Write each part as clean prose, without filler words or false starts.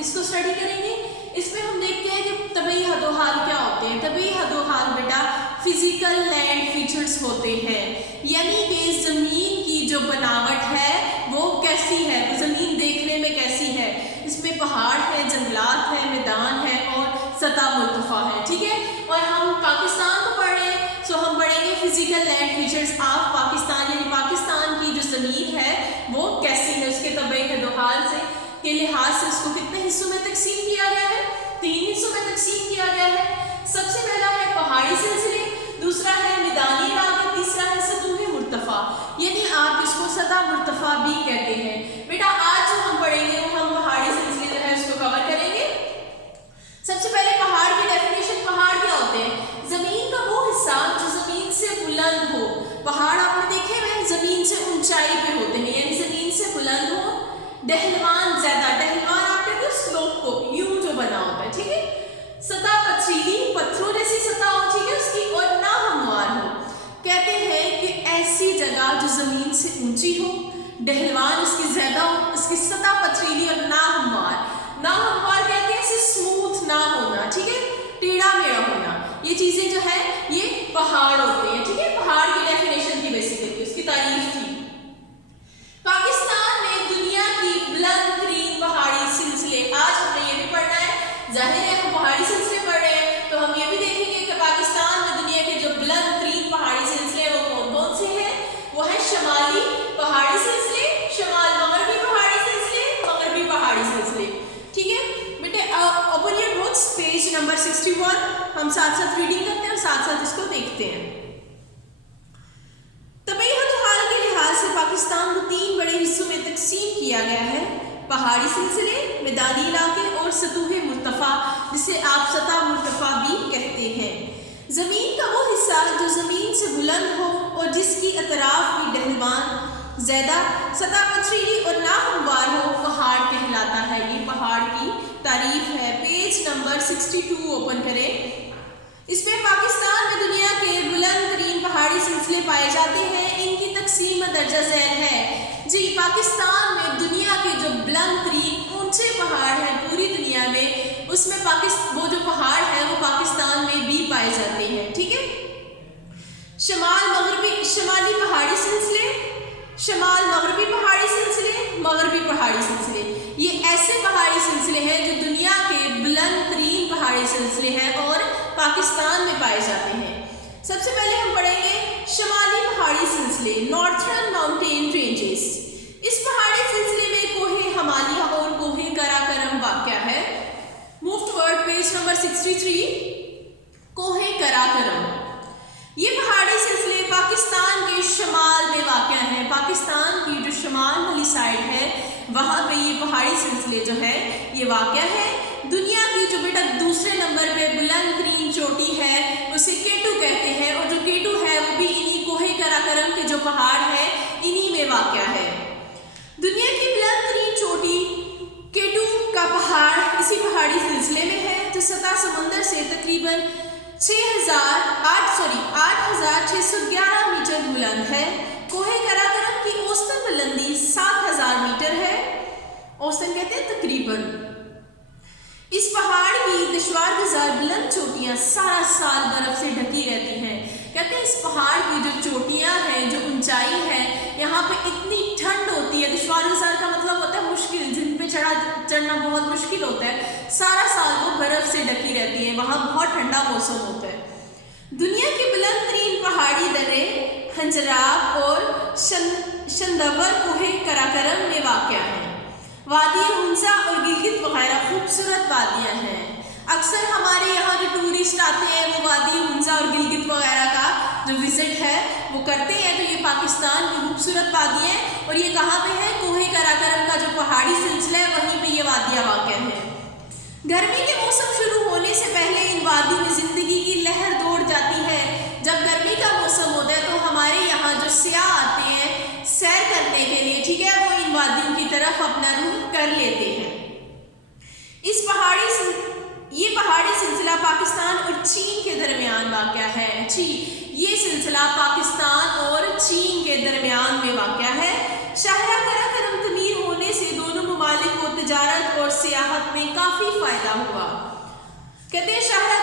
اس کو اسٹڈی کریں گے. اس میں ہم دیکھتے ہیں کہ طبعی حد و حال کیا ہوتے ہیں. طبعی حد و حال بیٹا فزیکل لینڈ فیچرز ہوتے ہیں، یعنی کہ زمین کی جو بناوٹ ہے وہ کیسی ہے، وہ زمین دیکھنے میں کیسی ہے. اس میں پہاڑ ہے، جنگلات ہے، میدان ہے اور سطح مرتفع ہے. ٹھیک ہے. اور ہم پاکستان کو پڑھ رہے ہیں، سو ہم پڑھیں گے physical land features of Pakistan, یعنی پاکستان کی جو زمین ہے وہ کیسی ہے، اس کے طبعی حد و حال سے کے لحاظ سے اس کو کتنے حصوں میں تقسیم کیا گیا ہے؟ 3 حصوں میں تقسیم کیا گیا ہے. سب سے پہلا ہے پہاڑی سلسلے، دوسرا ہے میدانی علاقے، تیسرا ہے سطوح مرتفع، یعنی آپ اس کو سطح مرتفع بھی کہتے ہیں. بیٹا آج جو ہم پڑھیں گے وہ ہم پہاڑی سلسلے جو ہے اس کو کور کریں گے. سب سے پہلے پہاڑ کی ڈیفینیشن. پہاڑ کیا ہوتے ہیں؟ زمین کا وہ حصہ جو زمین سے بلند ہو. پہاڑ آپ نے دیکھے ہوئے زمین سے اونچائی پہ ہوتے ہیں، یعنی زمین سے بلند ہو. ڈہلوان زیادہ، ڈہلوان آپ کہتے ہیں سلوپ کو، یوں جو بنا ہوتا ہے. ٹھیک ہے. سطح پتھریلی، پتھروں جیسی سطح ہو، ٹھیک ہے اس کی، اور ناہموار ہو. کہتے ہیں کہ ایسی جگہ جو زمین سے اونچی ہو، ڈہلوان اس کی زیادہ ہو، اس کی سطح پتھریلی اور ناہموار. ناہموار کہتے ہیں اسے اسموتھ نہ ہونا، ٹھیک ہے، ٹیڑھا میڑھا ہونا. یہ چیزیں جو ہے یہ پہاڑ ہوتے ہیں. ٹھیک ہے. پہاڑ کی ڈیفینیشن تھی بیسیکلی، اس کی تعریف تھی. پاکستان میں دنیا کی بلند ترین پہاڑی سلسلے، آج ہم نے یہ بھی پڑھنا ہے. ظاہر ہے ہم پہاڑی سلسلے پڑھ رہے ہیں تو ہم یہ بھی دیکھیں گے کہ پاکستان میں دنیا کے جو بلند ترین پہاڑی سلسلے ہیں وہ کون کون سے ہیں. وہ ہے شمالی پہاڑی سلسلے، شمال مغربی پہاڑی سلسلے، مغربی پہاڑی سلسلے. ٹھیک ہے بیٹے. Open your books page number 61. ہم ساتھ ساتھ ریڈنگ کرتے ہیں اور ساتھ ساتھ اس کو دیکھتے ہیں. طبعی حد و حال کے لحاظ سے پاکستان کو 3 بڑے حصوں میں تقسیم کیا گیا ہے: پہاڑی سلسلے، میدانی علاقے اور سطوح مرتفع، جسے آپ سطح مرتفع بھی کہتے ہیں. زمین کا وہ حصہ جو زمین سے بلند ہو اور جس کی اطراف کی ڈہلوان زیادہ، سطح پتھریلی اور ناہموار ہو، پہاڑ کہلاتا ہے. یہ پہاڑ کی تعریف ہے. پیج نمبر 62 اوپن کریں. اس میں پاکستان میں دنیا کے بلند ترین پہاڑی سلسلے پائے جاتے ہیں. ان کی تقسیم درجہ ذیل ہے. جی پاکستان میں دنیا کے جو بلند ترین اونچے پہاڑ ہیں پوری دنیا میں، اس میں وہ جو پہاڑ ہیں وہ پاکستان میں بھی پائے جاتے ہیں. ٹھیک ہے. شمالی پہاڑی سلسلے، شمال مغربی پہاڑی سلسلے، مغربی پہاڑی سلسلے، یہ ایسے پہاڑی سلسلے ہیں جو دنیا کے بلند ترین پہاڑی سلسلے ہیں اور پاکستان میں پائے جاتے ہیں. سب سے پہلے ہم پڑھیں گے شمالی پہاڑی سلسلے، نارتھرن ماؤنٹین رینجز. اس پہاڑی سلسلے میں کوہ ہمالیہ اور کوہ کراکرم واقع ہے. Move toward page number 63. کوہ کراکرم، یہ پہاڑی سلسلے پاکستان کے شمال میں واقع ہیں. پاکستان کی جو شمال والی سائڈ ہے وہاں پہ یہ پہاڑی سلسلے جو ہے یہ واقع ہے. دنیا کی جو بیٹا دوسرے نمبر پہ بلند ترین چوٹی ہے اسے کیٹو کہتے ہیں، اور جو کیٹو ہے وہ بھی انہی کوہ کراکرم کے جو پہاڑ ہے انہی میں واقع ہے. دنیا کی بلند ترین چوٹی کیٹو کا پہاڑ اسی پہاڑی سلسلے میں ہے، جو سطح سمندر سے تقریباً 8611 میٹر بلند ہے. کوہ کراکرم کی اوسطن بلندی 7000 میٹر ہے. اوسطن کہتے ہیں تقریباً. اس پہاڑ کی دشوار گزار بلند چوٹیاں سارا سال برف سے ڈھکی رہتی ہیں. کہتے ہیں اس پہاڑ کی جو چوٹیاں ہیں، جو اونچائی ہے، یہاں پہ اتنی ٹھنڈ ہوتی ہے. دشوار گزار کا مطلب ہوتا ہے مشکل، جن پہ چڑھنا بہت مشکل ہوتا ہے. سارا سال وہ برف سے ڈھکی رہتی ہیں، وہاں بہت ٹھنڈا موسم ہوتا ہے. دنیا کے بلند ترین پہاڑی درے ہنجراب اور شندور کوہ کراکرم میں واقع ہیں. وادی ہنزا اور گلگت وغیرہ خوبصورت وادیاں ہیں. اکثر ہمارے یہاں جو ٹورسٹ آتے ہیں وہ وادی ہنزا اور گلگت وغیرہ کا جو وزٹ ہے وہ کرتے ہیں. تو یہ پاکستان کی خوبصورت وادیاں ہیں اور یہ کہاں پہ ہے؟ کوہ کراکرم کا جو پہاڑی سلسلہ ہے وہیں پہ یہ وادیاں واقع ہیں. گرمی کے موسم شروع ہونے سے پہلے ان وادیوں میں زندگی کی لہر دوڑ جاتی ہے. جب گرمی کا موسم ہوتا ہے تو ہمارے یہاں جو سیاح آتے ہیں سیر کرنے کے لیے، ٹھیک ہے، وہ ان وادیوں کی طرف اپنا رخ کر لیتے ہیں. یہ پہاڑی سلسلہ پاکستان اور چین کے درمیان واقع ہے. یہ سلسلہ پاکستان اور چین کے درمیان میں واقع ہے. شاہراہ کراکرم تعمیر ہونے سے دونوں ممالک کو تجارت اور سیاحت زراعت میں کافی فائدہ ہوا. کہتے ہیں شاہراہ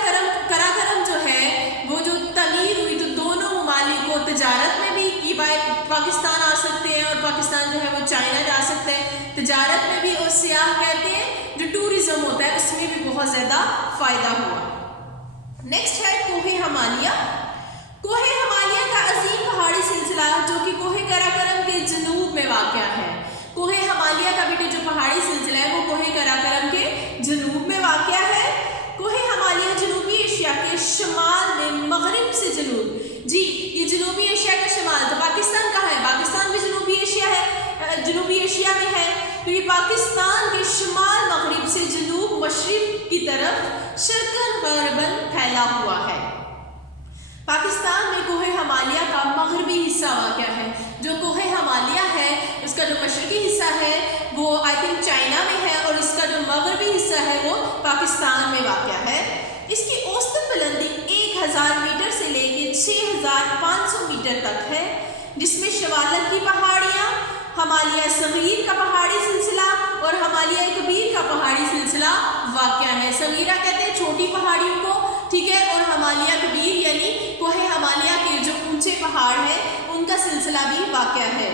قراقرم جو ہے وہ جو تعمیر ہوئی تو دونوں ممالک کو تجارت میں بھی کہ پاکستان آ سکتے ہیں اور پاکستان جو ہے وہ چائنا جا سکتے ہیں, تجارت میں بھی, اور سیاح کہتے ہیں جو ٹورزم ہوتا ہے اس میں بھی بہت زیادہ فائدہ ہوا. نیکسٹ ہے کوہ ہمالیہ. کوہ ہمالیہ کا عظیم پہاڑی سلسلہ جو کہ کوہ قراقرم کے جنوب میں واقع ہے. کوہ ہمالیہ کا بیٹے جو پہاڑی سلسلہ ہے وہ کوہ قراقرم کے جنوب میں واقع ہے. کوہ ہمالیہ جنوبی ایشیا کے شمال میں مغرب سے جنوب, جی یہ جنوبی ایشیا کا شمال, تو پاکستان کہاں ہے؟ پاکستان بھی جنوبی ایشیا ہے, جنوبی ایشیا میں ہے, تو یہ پاکستان کے شمال مغرب سے جنوب مشرق کی طرف شرقاً غرباً پھیلا ہوا ہے. پاکستان میں کوہ ہمالیہ کا مغربی حصہ واقع ہے. جو کوہ ہمالیہ ہے اس کا جو مشرقی حصہ ہے وہ آئی تھنک چائنا میں ہے, اور اس کا جو مغربی حصہ ہے وہ پاکستان میں واقع ہے. اس کی اوسطن بلندی 1000 میٹر سے لے کے 6500 میٹر تک ہے, جس میں شوالت کی پہاڑیاں, ہمالیہ صغیر کا پہاڑی سلسلہ اور ہمالیہ کبیر کا پہاڑی سلسلہ واقع ہے. صغیرہ کہتے ہیں چھوٹی پہاڑیوں کو, ٹھیک ہے, اور ہمالیہ کبیر یعنی کوہ ہمالیہ کے جو اونچے پہاڑ ہیں ان کا سلسلہ بھی واقع ہے.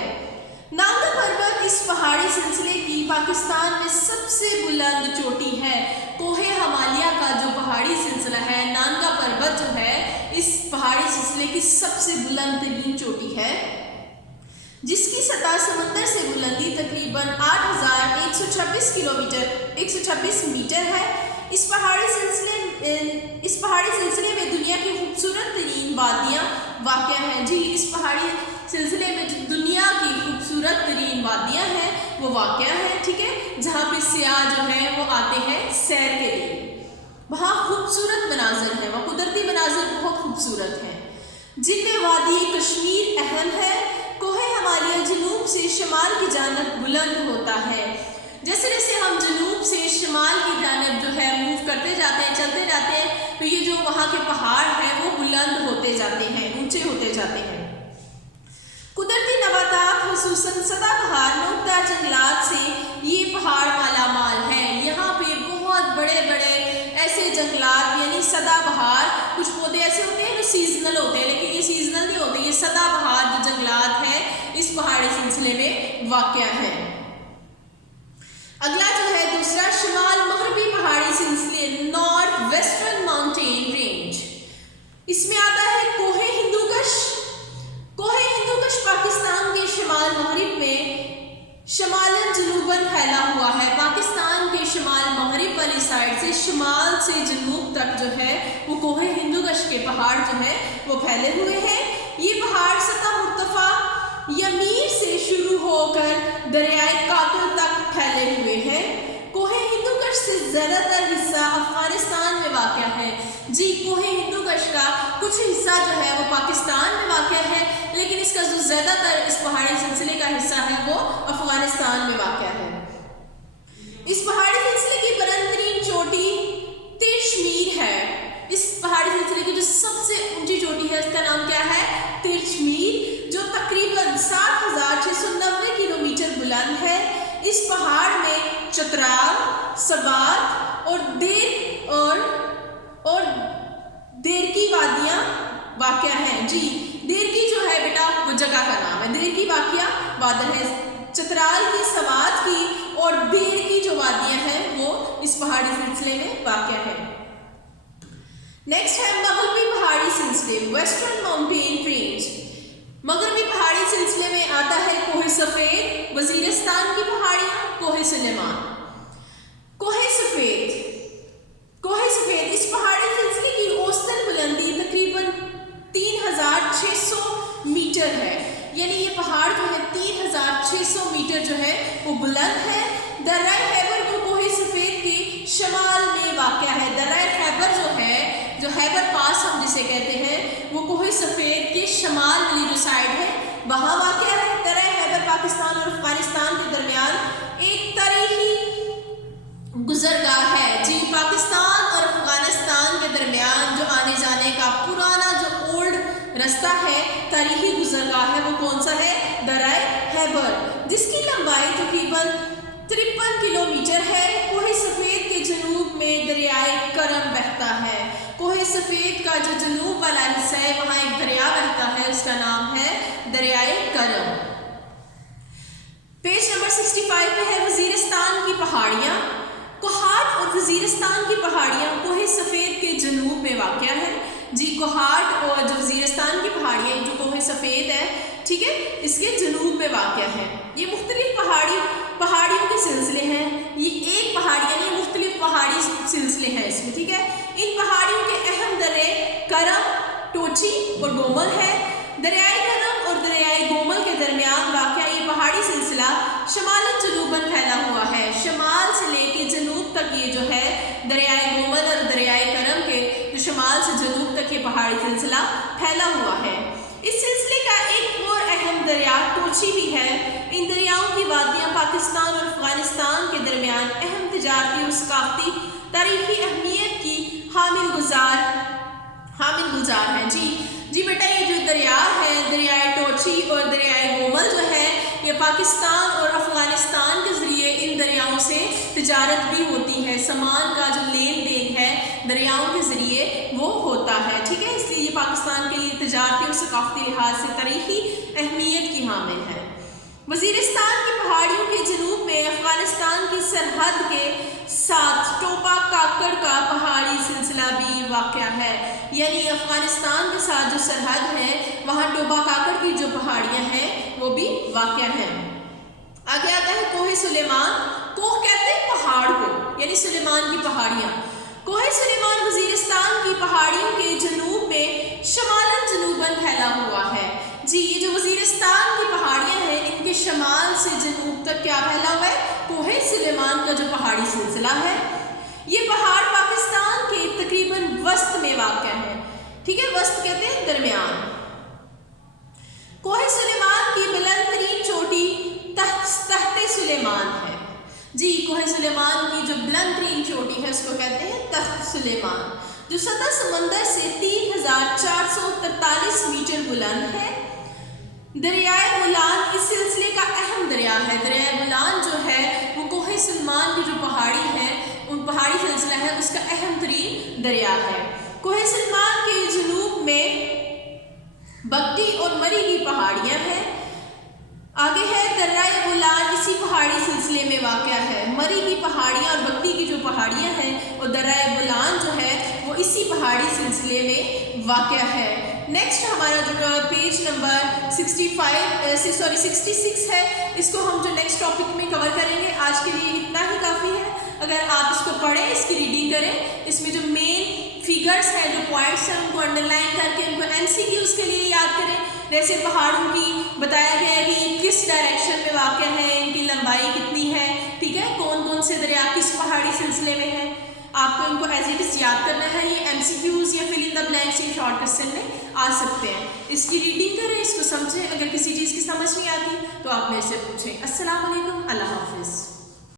نانگا پروت اس پہاڑی سلسلے کی پاکستان میں سب سے بلند چوٹی ہے. کوہ ہمالیہ کا جو پہاڑی سلسلہ ہے نانگا پروت جو ہے اس پہاڑی سلسلے کی سب سے بلند ترین چوٹی ہے, جس کی سطح سمندر سے بلندی تقریباً 8126 میٹر ہے. اس پہاڑی سلسلے میں دنیا کی خوبصورت ترین وادیاں واقع ہیں. جی اس پہاڑی سلسلے میں جو دنیا کی خوبصورت ترین وادیاں ہیں وہ واقع ہیں, ٹھیک ہے, جہاں پہ سیاح جو ہیں وہ آتے ہیں سیر کے لیے. وہاں خوبصورت مناظر ہیں, وہاں قدرتی مناظر بہت خوبصورت ہیں, جن میں وادی کشمیر اہم ہے. کوہ ہمالیہ جنوب سے شمال کی جانب بلند ہوتا ہے. جیسے جیسے ہم جنوب سے شمال کی جانب جو ہے موو کرتے جاتے ہیں, چلتے جاتے ہیں, تو یہ جو وہاں کے پہاڑ ہیں وہ بلند ہوتے جاتے ہیں, اونچے ہوتے جاتے ہیں. قدرتی نباتات خصوصاً سدا بہار نوکدار جنگلات سے یہ پہاڑ مالا مال ہیں. یہاں پہ بہت بڑے بڑے ایسے جنگلات یعنی سدا بہار, کچھ پودے ایسے ہوتے ہیں جو سیزنل ہوتے ہیں لیکن یہ سیزنل نہیں ہوتے, یہ سدا بہار جو جنگلات ہیں اس پہاڑی سلسلے میں واقع ہے. اگلا جو ہے دوسرا شمال مغربی پہاڑی سلسلے نارتھ ویسٹرن ماؤنٹین رینج. اس میں آتا ہے کوہ ہندوکش. کوہ ہندوکش پاکستان کے شمال مغرب میں شمالاً جنوباً پھیلا ہوا ہے. پاکستان کے شمال مغرب والی سائڈ سے شمال سے جنوب تک جو ہے وہ کوہ ہندوکش کے پہاڑ جو ہے وہ پھیلے ہوئے ہیں. یہ پہاڑ سطح مرتفع یمیر سے شروع ہو کر دریائے کابل تک پھیلے ہوئے ہیں. کوہ ہندوکش سے زیادہ تر حصہ افغانستان میں واقع ہے. جی کوہ ہندوکش کا کچھ حصہ جو ہے وہ پاکستان میں واقع ہے, لیکن اس کا جو زیادہ تر اس پہاڑی سلسلے کا حصہ ہے وہ افغانستان میں واقع ہے. اس پہاڑی سلسلے کی بلند ترین چوٹی ترچمیر ہے. اس پہاڑی سلسلے کی جو سب سے اونچی چوٹی ہے اس کا نام کیا ہے؟ ترچمیر, جو تقریباً 7690 کلومیٹر بلند ہے. اس پہاڑ میں چترال, سوات اور دیر کی وادیاں واقع ہیں. جی دیر کی جو ہے بیٹا وہ جگہ کا نام ہے, دیر کی واقعہ وادر ہے. چترال کی, سوات کی اور دیر کی جو وادیاں ہیں وہ اس پہاڑی سلسلے میں واقع ہے. نیکسٹ ہے مغربی پہاڑی سلسلے ویسٹرن ماؤنٹین رینج. مغربی پہاڑی سلسلے میں آتا ہے کوہ سفید, وزیرستان کی پہاڑیاں, کوہ سلیمان. کوہ سفید اس پہاڑی سلسلے کی اوسطن بلندی تقریباً 3600 میٹر ہے. یعنی یہ پہاڑ جو ہے 3600 میٹر جو ہے وہ بلند ہے. درہ خیبر کو کوہ سفید کے شمال میں واقع ہے. درہ خیبر جو ہے, جو خیبر پاس ہم جسے کہتے ہیں, وہ کوہ سفید کے شمال والی جو سائڈ ہے وہاں واقع ہے. درہ خیبر پاکستان اور افغانستان کے درمیان ایک تاریخی گزرگاہ ہے. جی پاکستان اور افغانستان کے درمیان جو آنے جانے کا پرانا جو اولڈ رستہ ہے, تاریخی گزرگاہ ہے, وہ کون سا ہے؟ درہ خیبر, جس کی لمبائی تقریباً 53 کلومیٹر ہے. کوہ سفید جنوب میں دریائے کرم بہتا ہے. کوہ سفید کا جو جنوب والا حصہ ہے وہاں ایک دریا بہتا ہے, اس کا نام ہے دریائے کرم. پیج نمبر 65 پہ ہے وزیرستان کی پہاڑیاں. کوہاٹ اور وزیرستان کی پہاڑیاں کوہ سفید کے جنوب میں واقع ہے. جی کوہاٹ اور جو وزیرستان کی پہاڑیاں جو کوہ سفید ہے, ٹھیک ہے, اس کے جنوب میں واقع ہے. یہ مختلف پہاڑیوں کے سلسلے ہیں. یہ ایک پہاڑیاں نہیں, مختلف پہاڑی سلسلے ہیں اس میں, ٹھیک ہے. ان پہاڑیوں کے اہم درے کرم, ٹوچی اور گومل ہے. دریائے کرم اور دریائے گومل کے درمیان واقع یہ پہاڑی سلسلہ شمالاً جنوباً پھیلا ہوا ہے. شمال سے لے کے جنوب تک یہ جو ہے دریائے گومل اور دریائے کرم کے جو شمال سے جنوب تک یہ پہاڑی سلسلہ پھیلا ہوا ہے. اس سلسلے کا ایک اور اہم دریا ٹوچی بھی ہے. ان دریاؤں کی وادیاں پاکستان اور افغانستان کے درمیان اہم تجارتی اور ثقافتی تاریخی اہمیت کی حامل گزار ہیں. جی بیٹا, یہ جو دریا ہے دریائے ٹوچی اور دریائے گومل جو ہے یہ پاکستان اور افغانستان کے ذریعے ان دریاؤں سے تجارت بھی ہوتی ہے. سامان کا جو لین دین ہے دریاؤں کے ذریعے وہ ہوتا ہے, ٹھیک ہے. اس لیے یہ پاکستان کے لیے تجارتی اور ثقافتی لحاظ سے تاریخی اہمیت کی حامل ہے. وزیرستان کی پہاڑیوں کے جنوب میں افغانستان کی سرحد کے ساتھ ٹوپا کاکڑ کا پہاڑی سلسلہ بھی واقع ہے. یعنی افغانستان کے ساتھ جو سرحد ہے وہاں ٹوپا کاکڑ کی جو پہاڑیاں ہیں وہ بھی واقع ہیں. آگے آتا ہے کوہ سلیمان. کوہ کہتے ہیں پہاڑ کو, یعنی سلیمان کی پہاڑیاں. کوہ سلیمان وزیرستان کی پہاڑیوں کے جنوب میں شمالاً جنوباً پھیلا ہوا ہے. جی یہ جو وزیرستان کی پہاڑیاں ہیں ان کے شمال سے جنوب تک کیا پھیلا ہوا ہے, کوہ سلیمان کا جو پہاڑی سلسلہ ہے. یہ پہاڑ پاکستان کے تقریباً وسط میں واقع ہے, ٹھیک ہے. وسط کہتے ہیں درمیان. کوہ سلیمان کی بلند ترین چوٹی تخت سلیمان ہے. جی کوہ سلیمان کی جو بلند ترین چوٹی ہے اس کو کہتے ہیں تخت سلیمان, جو سطح سمندر سے 3443 میٹر بلند ہے. دریائے بولان اس سلسلے کا اہم دریا ہے. دریائے بولان جو ہے وہ کوہ سلیمان کی جو پہاڑی ہے ان پہاڑی سلسلہ ہے اس کا اہم ترین دریا ہے. کوہ سلیمان کے جنوب میں بگٹی اور مری کی پہاڑیاں ہیں. آگے ہے دریائے بولان اسی پہاڑی سلسلے میں واقع ہے. مری کی پہاڑیاں اور بگٹی کی جو پہاڑیاں ہیں اور دریائے بولان جو ہے وہ اسی پہاڑی سلسلے میں واقع ہے. نیکسٹ ہمارا جو پیج نمبر 66 ہے, اس کو ہم جو نیکسٹ ٹاپک میں کور کریں گے. آج کے لیے اتنا ہی کافی ہے. اگر آپ اس کو پڑھیں, اس کی ریڈنگ کریں, اس میں جو مین فگرز ہیں جو پوائنٹس ہیں ان کو انڈر لائن کر کے ان کو MCQs کے لیے یاد کریں. جیسے پہاڑوں کی بتایا گیا ہے کہ کس ڈائریکشن میں واقع ہے, ان کی لمبائی کتنی ہے, ٹھیک ہے, کون کون سے دریا کس پہاڑی سلسلے میں ہیں. آپ کو ان کو ایز اٹ از یاد کرنا ہے. یہ MCQs یا فل ان دا بلینکس یا شارٹ کوسچن میں آ سکتے ہیں. اس کی ریڈنگ کریں, اس کو سمجھیں. اگر کسی چیز کی سمجھ نہیں آتی تو آپ میرے سے پوچھیں. السلام علیکم, اللہ حافظ.